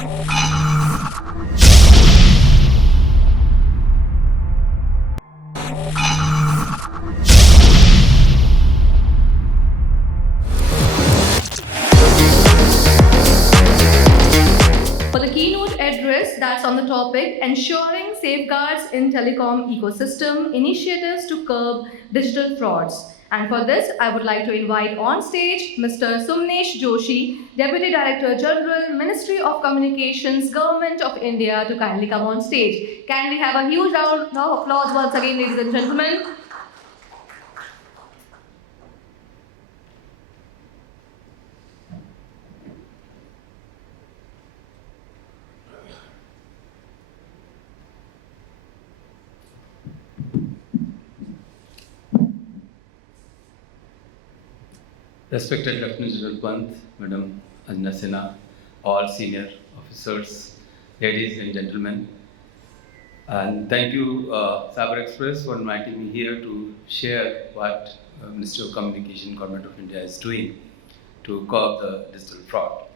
For the keynote address that's on the topic, ensuring safeguards in telecom ecosystem, initiatives to curb digital frauds. And for this, I would like to invite on stage Mr. Sumnesh Joshi, Deputy Director General, Ministry of Communications, Government of India, to kindly come on stage. Can we have a huge round of applause once again, ladies and gentlemen? Respected Lieutenant General Pant, Madam Anjana Sinha, all senior officers, ladies and gentlemen, and thank you Cyber Express for inviting me here to share what Ministry of Communication, Government of India is doing to curb the digital fraud.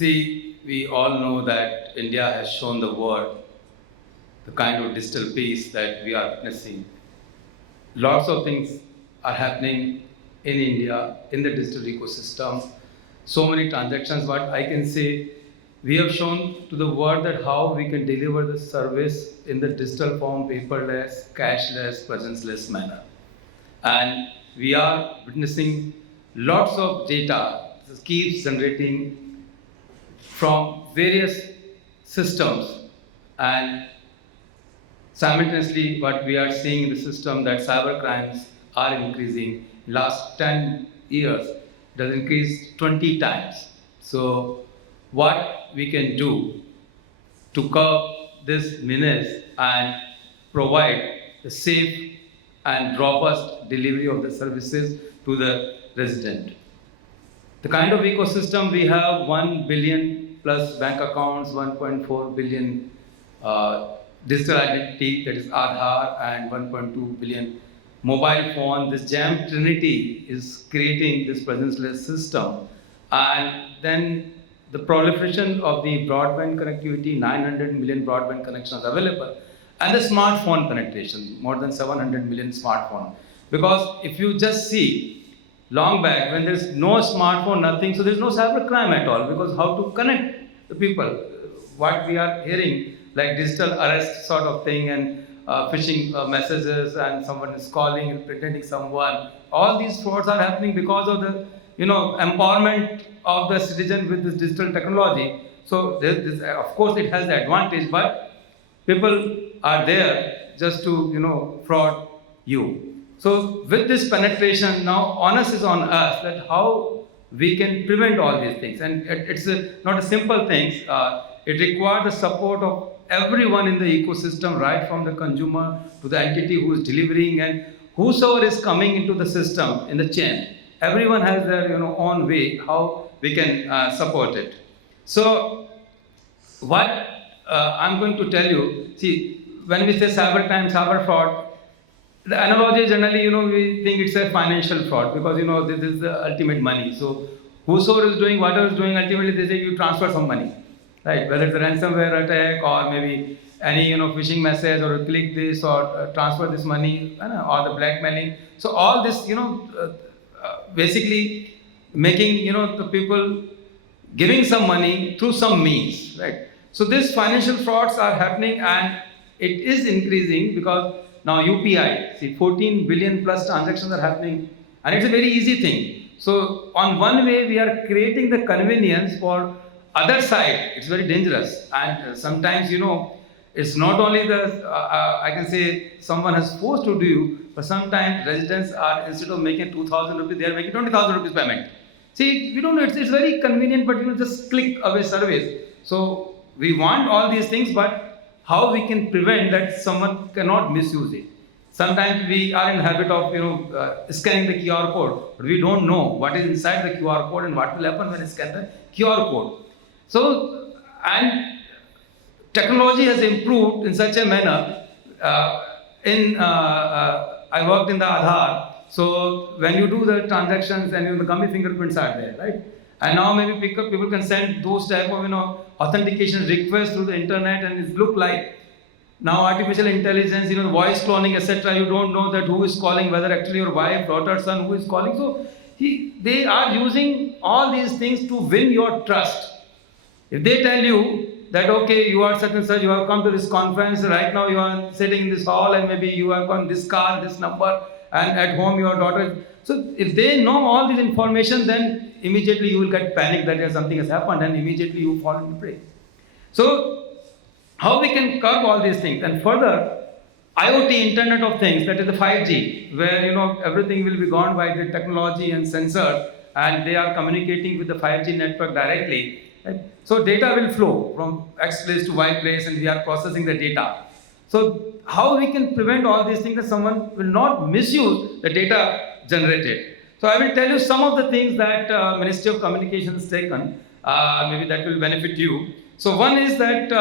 We all know that India has shown the world the kind of digital peace that we are witnessing. Lots of things are happening in India, in the digital ecosystem, so many transactions. But I can say we have shown to the world that how we can deliver the service in the digital form, paperless, cashless, presenceless manner. And we are witnessing lots of data that keeps generating from various systems, and simultaneously what we are seeing in the system that cyber crimes are increasing. Last 10 years, it has increased 20 times. So what we can do to curb this menace and provide a safe and robust delivery of the services to the resident. The kind of ecosystem we have, 1 billion plus bank accounts, 1.4 billion digital identity, that is Aadhaar, and 1.2 billion mobile phone. This jam trinity is creating this presenceless system. And then the proliferation of the broadband connectivity, 900 million broadband connections available, and the smartphone penetration, more than 700 million smartphone. Because if you just see, long back, when there's no smartphone, nothing, so there's no cyber crime at all, because how to connect the people? What we are hearing, like digital arrest sort of thing, and phishing messages, and someone is calling and pretending someone. All these frauds are happening because of the empowerment of the citizen with this digital technology. So this, of course, it has the advantage, but people are there just to fraud you. So with this penetration, now onus is on us that how we can prevent all these things. And it's not a simple thing. It requires the support of everyone in the ecosystem, right from the consumer to the entity who is delivering and whosoever is coming into the system in the chain. Everyone has their own way how we can support it. So what I'm going to tell you, see, when we say cyber crime, cyber fraud, the analogy generally, we think it's a financial fraud because, this is the ultimate money. So whosoever is doing whatever is doing, ultimately they say you transfer some money. Right, whether it's a ransomware attack or maybe any phishing message or click this or transfer this money or the blackmailing. So all this basically making the people giving some money through some means, right? So these financial frauds are happening and it is increasing because now UPI, see 14 billion plus transactions are happening and it's a very easy thing. So on one way we are creating the convenience for other side, it's very dangerous, and sometimes it's not only the I can say someone has forced to do, but sometimes residents are, instead of making 2,000 rupees, they are making 20,000 rupees payment. See, we don't know, it's very convenient, but just click away service. So we want all these things, but how we can prevent that someone cannot misuse it? Sometimes we are in the habit of scanning the QR code, but we don't know what is inside the QR code and what will happen when you scan the QR code. So, and technology has improved in such a manner. I worked in the Aadhaar, so when you do the transactions and the gummy fingerprints are there, right? And now maybe people can send those type of authentication requests through the internet, and it look like now artificial intelligence, voice cloning, etc. You don't know that who is calling, whether actually your wife, daughter, son, who is calling. So they are using all these things to win your trust. If they tell you that, okay, you are such and such, you have come to this conference, right now you are sitting in this hall, and maybe you have got this car, this number, and at home your daughter. So if they know all this information, then immediately you will get panic that something has happened, and immediately you fall into prey. So how we can curb all these things? And further, IoT, Internet of Things, that is the 5G, where everything will be gone by the technology and sensor, and they are communicating with the 5G network directly. Right? So data will flow from X place to Y place, and we are processing the data. So how we can prevent all these things that someone will not misuse the data generated? So I will tell you some of the things that Ministry of Communications has taken. Maybe that will benefit you. So one is that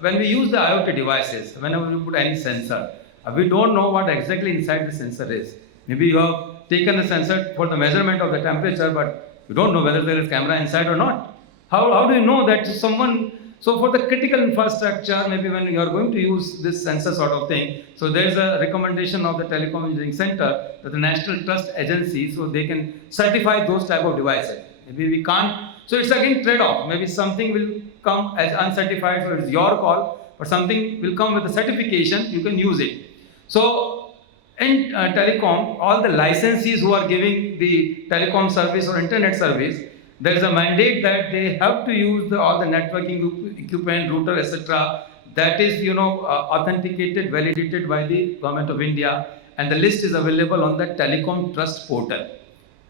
when we use the IoT devices, whenever we put any sensor, we don't know what exactly inside the sensor is. Maybe you have taken the sensor for the measurement of the temperature, but you don't know whether there is camera inside or not. How do you know that someone? So for the critical infrastructure, maybe when you are going to use this sensor sort of thing, so there is a recommendation of the Telecom Engineering Center that the National Trust Agency, so they can certify those type of devices. Maybe we can't. So it's again trade-off. Maybe something will come as uncertified, so it's your call, but something will come with a certification, you can use it. So in telecom, all the licensees who are giving the telecom service or internet service, there is a mandate that they have to use all the networking equipment, router, etc. That is, authenticated, validated by the Government of India, and the list is available on the Telecom Trust portal.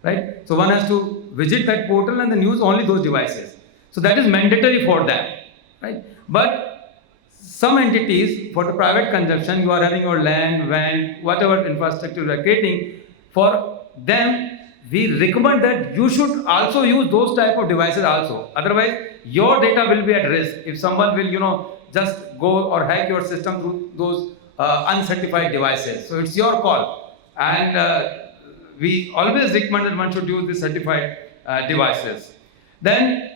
Right? So one has to visit that portal and then use only those devices. So that is mandatory for them. Right? But some entities, for the private consumption, you are having your LAN, WAN, whatever infrastructure you are creating, for them, we recommend that you should also use those type of devices also. Otherwise, your data will be at risk. If someone will, just go or hack your system through those uncertified devices. So it's your call. And we always recommend that one should use the certified devices. Then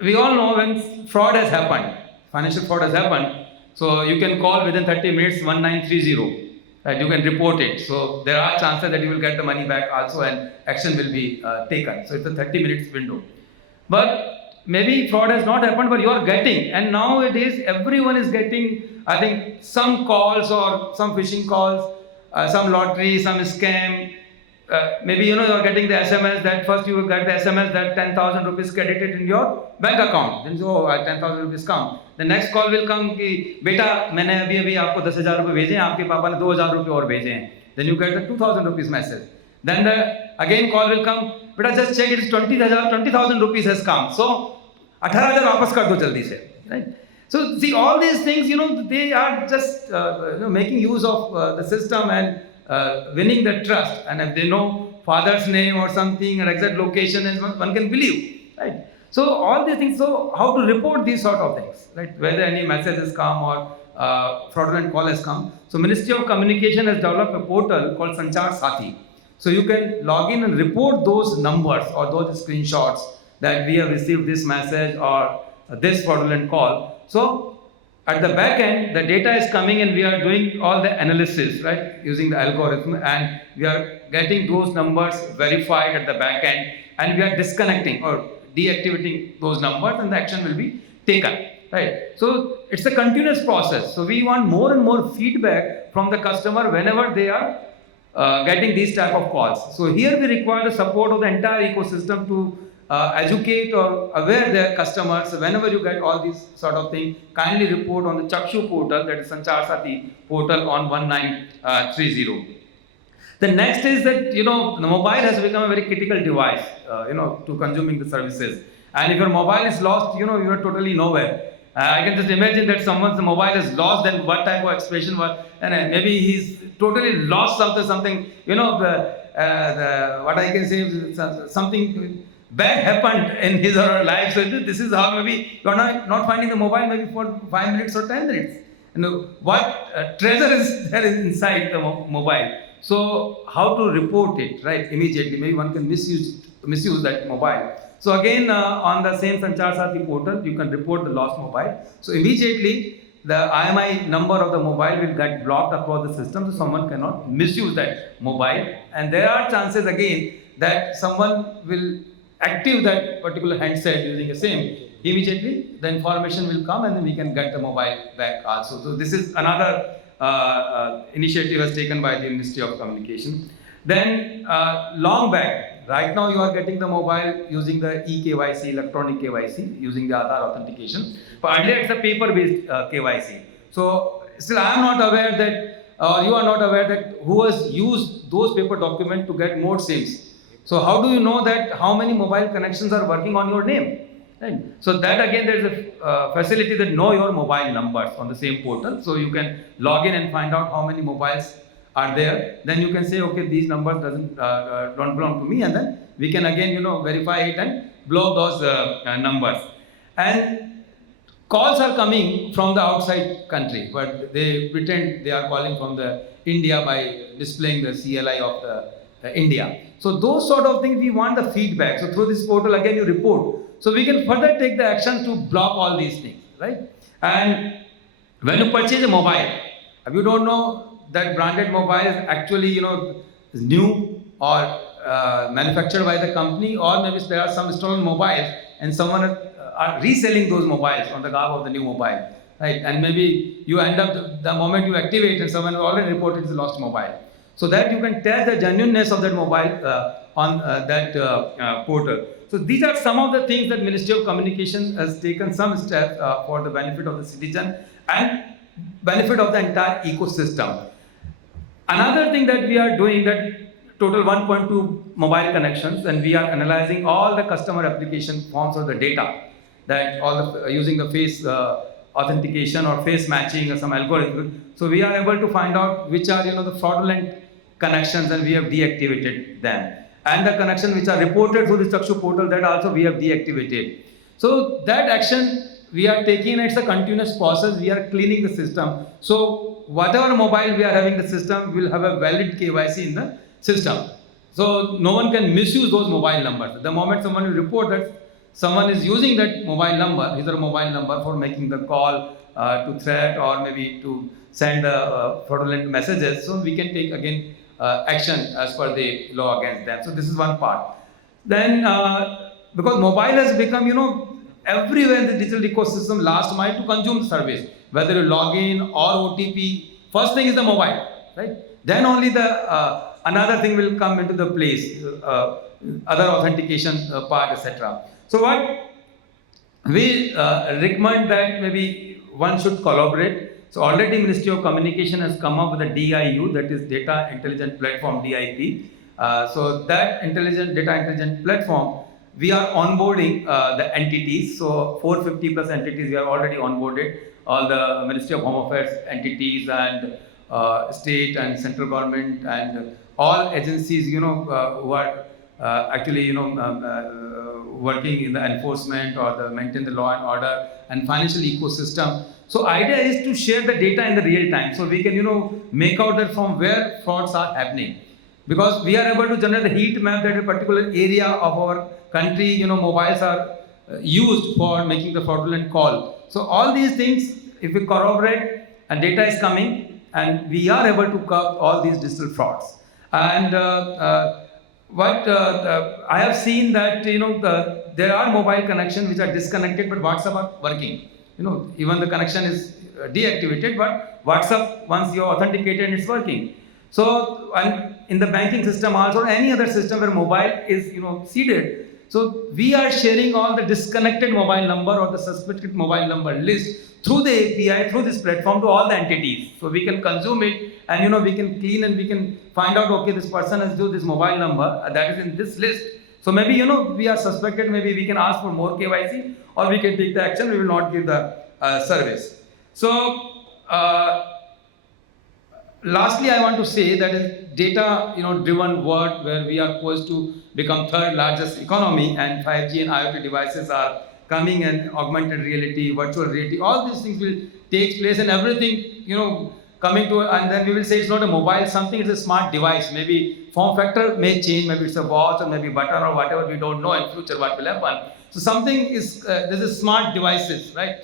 we all know when fraud has happened, financial fraud has happened, so you can call within 30 minutes 1930. Right, you can report it. So there are chances that you will get the money back also, and action will be taken. So it's a 30 minutes window. But maybe fraud has not happened, but you are getting, and nowadays everyone is getting, I think, some calls or some phishing calls, some lottery, some scam. Maybe you are getting the SMS that first you will get the SMS that 10,000 rupees credited in your bank account. Then 10,000 rupees come. The next call will come कि बेटा मैंने अभी आपको 10,000 रुपए भेजे हैं, आपके पापा ने 2,000 रुपए और भेजे हैं. Then you get the 2,000 rupees message. Then the again call will come, बेटा just check it is 20,000 rupees has come. So 18,000 वापस कर दो जल्दी से. Right? So see all these things, they are just making use of the system and winning the trust. And if they know father's name or something or exact location, and one can believe, right? So all these things. So how to report these sort of things, right? Whether any message has come or fraudulent call has come. So Ministry of Communication has developed a portal called Sanchar Sathi. So you can log in and report those numbers or those screenshots that we have received this message or this fraudulent call. So at the back end, the data is coming and we are doing all the analysis, right, using the algorithm, and we are getting those numbers verified at the back end, and we are disconnecting or deactivating those numbers, and the action will be taken, right? So it's a continuous process. So we want more and more feedback from the customer whenever they are getting these type of calls. So here we require the support of the entire ecosystem to educate or aware their customers. Whenever you get all these sort of things, kindly report on the Chakshu portal, that is Sanchar Sathi portal, on 1930. The next is that the mobile has become a very critical device to consuming the services. And if your mobile is lost, you are totally nowhere. I can just imagine that someone's mobile is lost, then what type of expression was, and maybe he's totally lost something. What I can say is something bad happened in his or her life. So this is how maybe you are not finding the mobile maybe for 5 minutes or 10 minutes. What treasure is there inside the mobile? So how to report it, right? Immediately, maybe one can misuse that mobile. So again, on the same Sanchar Sathi portal, you can report the lost mobile. So immediately, the IMI number of the mobile will get blocked across the system, so someone cannot misuse that mobile. And there are chances again that someone will active that particular handset using the same. Immediately, the information will come, and then we can get the mobile back also. So this is another initiative was taken by the Ministry of Communication. Then long back, right now you are getting the mobile using the eKYC, electronic KYC, using the Aadhaar authentication. But earlier it's a paper-based KYC. So still I am not aware that, or you are not aware that who has used those paper documents to get more SIMs. So how do you know that how many mobile connections are working on your name? Right. So that again, there is a facility that know your mobile numbers on the same portal. So you can log in and find out how many mobiles are there. Then you can say, okay, these numbers don't belong to me, and then we can again verify it and block those numbers. And calls are coming from the outside country, but they pretend they are calling from the India by displaying the CLI of the India. So those sort of things we want the feedback. So through this portal again you report. So we can further take the action to block all these things, right? And when you purchase a mobile, if you don't know that branded mobile is actually is new or manufactured by the company, or maybe there are some stolen mobiles and someone are reselling those mobiles on the garb of the new mobile, right? And maybe you end up the moment you activate and someone already reported it's a lost mobile. So that you can test the genuineness of that mobile on that portal. So these are some of the things that Ministry of Communication has taken some steps for the benefit of the citizen and benefit of the entire ecosystem. Another thing that we are doing, that total 1.2 mobile connections, and we are analyzing all the customer application forms of the data, that all the, using the face authentication or face matching or some algorithm. So we are able to find out which are the fraudulent connections, and we have deactivated them. And the connections which are reported through the Chakshu portal, that also we have deactivated. So that action we are taking, it's a continuous process. We are cleaning the system. So whatever mobile we are having the system will have a valid KYC in the system. So no one can misuse those mobile numbers. The moment someone will report that someone is using that mobile number, his or mobile number, for making the call to threat or maybe to send the fraudulent messages, so we can take again action as per the law against them. So this is one part. Then because mobile has become everywhere in the digital ecosystem, last mile to consume the service, whether you log in or OTP, first thing is the mobile, right? Then only the another thing will come into the place, other authentication part, etc. So what we recommend that maybe one should collaborate. So already Ministry of Communication has come up with a DIU, that is Data Intelligent Platform, DIP. So that data intelligent platform, we are onboarding the entities. So 450 plus entities we are already onboarded. All the Ministry of Home Affairs entities and state and central government and all agencies, who are actually, working in the enforcement or the maintain the law and order and financial ecosystem. So idea is to share the data in the real time, so we can make out that from where frauds are happening, because we are able to generate the heat map that a particular area of our country, mobiles are used for making the fraudulent call. So all these things, if we corroborate and data is coming, and we are able to curb all these digital frauds. And what I have seen that there are mobile connections which are disconnected, but WhatsApp are working. Even the connection is deactivated, but WhatsApp, once you are authenticated, it's working. So, and in the banking system also, or any other system where mobile is seeded, so we are sharing all the disconnected mobile number or the suspected mobile number list through the API, through this platform, to all the entities. So we can consume it, and we can clean and we can find out, okay, this person has used this mobile number that is in this list. So maybe we are suspected, maybe we can ask for more KYC, or we can take the action, we will not give the service. So lastly, I want to say that is data driven world, where we are poised to become third largest economy, and 5G and IoT devices are coming, and augmented reality, virtual reality, all these things will take place, and everything coming to, and then we will say it's not a mobile something, it's a smart device. Maybe form factor may change, maybe it's a watch or maybe button or whatever, we don't know in future what will happen. So something is, this is smart devices, right?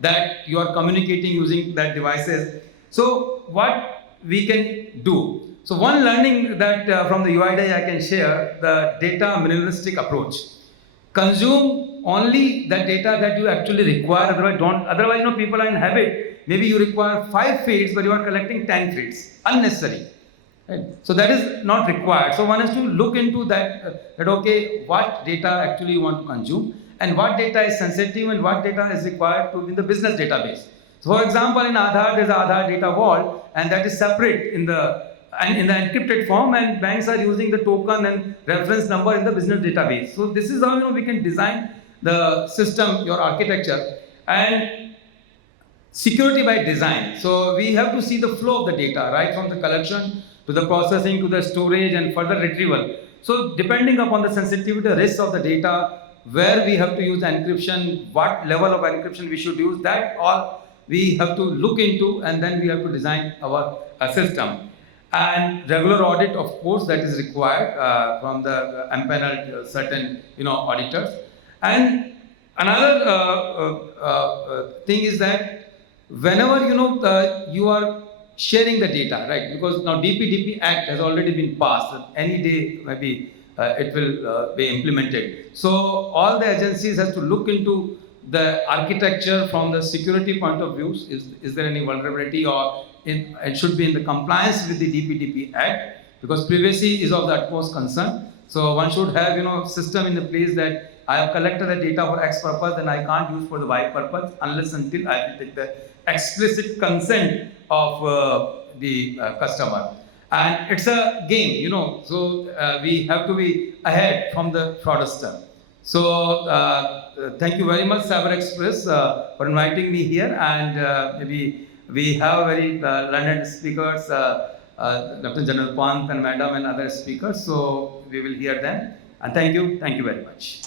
That you are communicating using that devices. So what we can do? So one learning that from the UI day I can share, the data minimalistic approach. Consume only the data that you actually require, otherwise don't, otherwise people are in habit, maybe you require 5 feeds but you are collecting 10 feeds, unnecessary. Right? So that is not required. So one has to look into that, that okay, what data actually you want to consume and what data is sensitive and what data is required to be in the business database. So for example, in Aadhaar, there is Aadhaar data vault and that is separate in the encrypted form, and banks are using the token and reference number in the business database. So this is how we can design the system, your architecture. And security by design. So we have to see the flow of the data, right from the collection to the processing to the storage and further retrieval. So depending upon the sensitivity, the risk of the data, where we have to use encryption, what level of encryption we should use, that all we have to look into, and then we have to design our system. And regular audit, of course, that is required from the empaneled certain auditors. And another thing is that whenever you are sharing the data, right? Because now DPDP Act has already been passed. Any day maybe it will be implemented. So all the agencies have to look into the architecture from the security point of view. Is there any vulnerability, or it should be in the compliance with the DPDP Act, because privacy is of the utmost concern. So one should have system in the place that I have collected the data for X purpose and I can't use for the Y purpose unless until I take the explicit consent of the customer. And it's a game, so we have to be ahead from the fraudster. So thank you very much, Cyber Express, for inviting me here, and maybe we have very learned speakers, Dr. General Pant and Madam and other speakers, so we will hear them. And thank you very much.